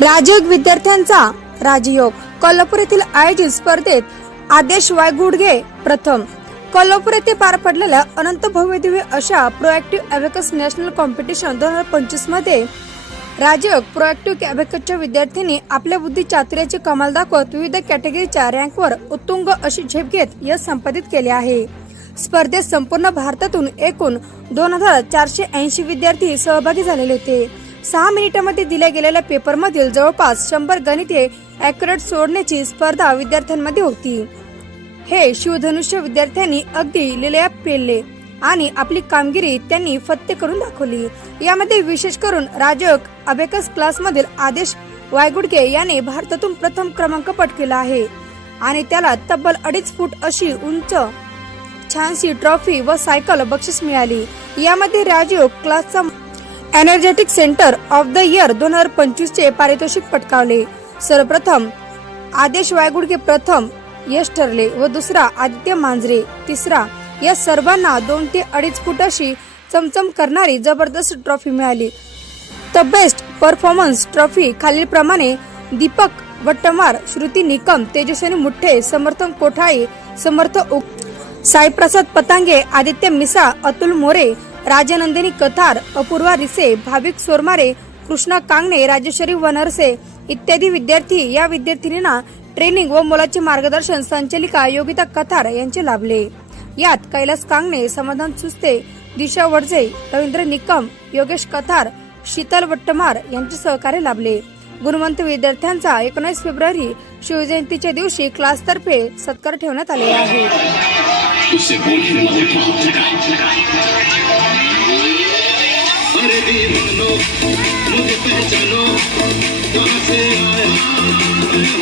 राजयोग विद्यार्थ्यांचा राजयोग. कोल्हापूर येथील आयोजित स्पर्धेत आदेश वायगुडगे प्रथम. कोल्हापूर येथे पार पडलेल्या अनंत भव्यदिव्य अशा प्रोएक्टिव्ह अॅबेकस नॅशनल कॉम्पिटिशन दोन हजार पंचवीसमध्ये राजयोग प्रोएक्टिव्ह अॅबेकसच्या विद्यार्थ्यांनी आपल्या बुद्धी चातुर्याची कमाल दाखवत विविध कॅटेगरीच्या रँकवर उत्तुंग अशी झेप घेत यश संपादित केले आहे. स्पर्धेत संपूर्ण भारतातून एकूण दोन हजार चारशे ऐंशी विद्यार्थी सहभागी झालेले होते. सहा मिनिटांमध्ये दिल्या गेलेल्या पेपरमधील जवळपास शंभर गणिते अॅक्युरेट सोडण्याची स्पर्धा विद्यार्थ्यांमध्ये होती. हे शिवधनुष्य विद्यार्थ्यांनी अगदी लिलया पेलले आणि आपली कामगिरी त्यांनी फत्ते करून दाखवली. यामध्ये विशेष करून राजक अबेकस क्लास मधील आदेश वायगुडके याने भारतातून प्रथम क्रमांक पटकेला आहे आणि त्याला तब्बल अडीच फूट अशी उंच छानशी ट्रॉफी व सायकल बक्षीस मिळाली. यामध्ये राजयोग क्लासचा energetic centre of the year दोन हजार पंचवीस चे पारितोषिक पटकावले. सर्वप्रथम आदेश वायगुडके प्रथम यश ठरले व दुसरा आदित्य मांजरे. तिसरा या सर्वांना दोन ते अडीच फुटाशी चमचम करणारी जबरदस्त ट्रॉफी मिळाली. द बेस्ट परफॉर्मन्स ट्रॉफी खालीलप्रमाणे दीपक वट्टमार श्रुती निकम तेजस्विनी मुठ्ठे समर्थन कोठाई समर्थ उक साईप्रसाद पतांगे आदित्य मिसा अतुल मोरे राजनंदिनी कथार अपूर्वा रिसे भाविक सोरमारे कृष्णा कांगणे राजेश्वरी वनरसे इत्यादी विद्यार्थी या विद्यार्थिनींना ट्रेनिंग व मोलाचे मार्गदर्शन संचालिका योगिता कथार यांचे लाभले. यात कैलास कांगणे समाधान सुस्ते दिशा वडजे रवींद्र निकम योगेश कथार शीतल वट्टमार यांचे सहकार्य लाभले. गुणवंत विद्यार्थ्यांचा एकोणीस फेब्रुवारी शिवजयंतीच्या दिवशी क्लासतर्फे सत्कार ठेवण्यात आलेला आहे. उससे बोलने वाले बहुत जगह अरे दीवानो मुझे पहचानो कहाँ से आया मैं हूँ कौन